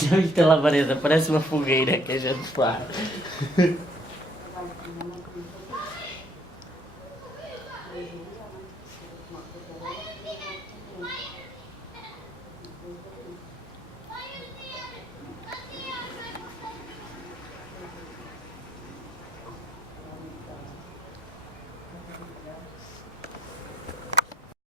Já viste a labareda? Parece uma fogueira que a gente para.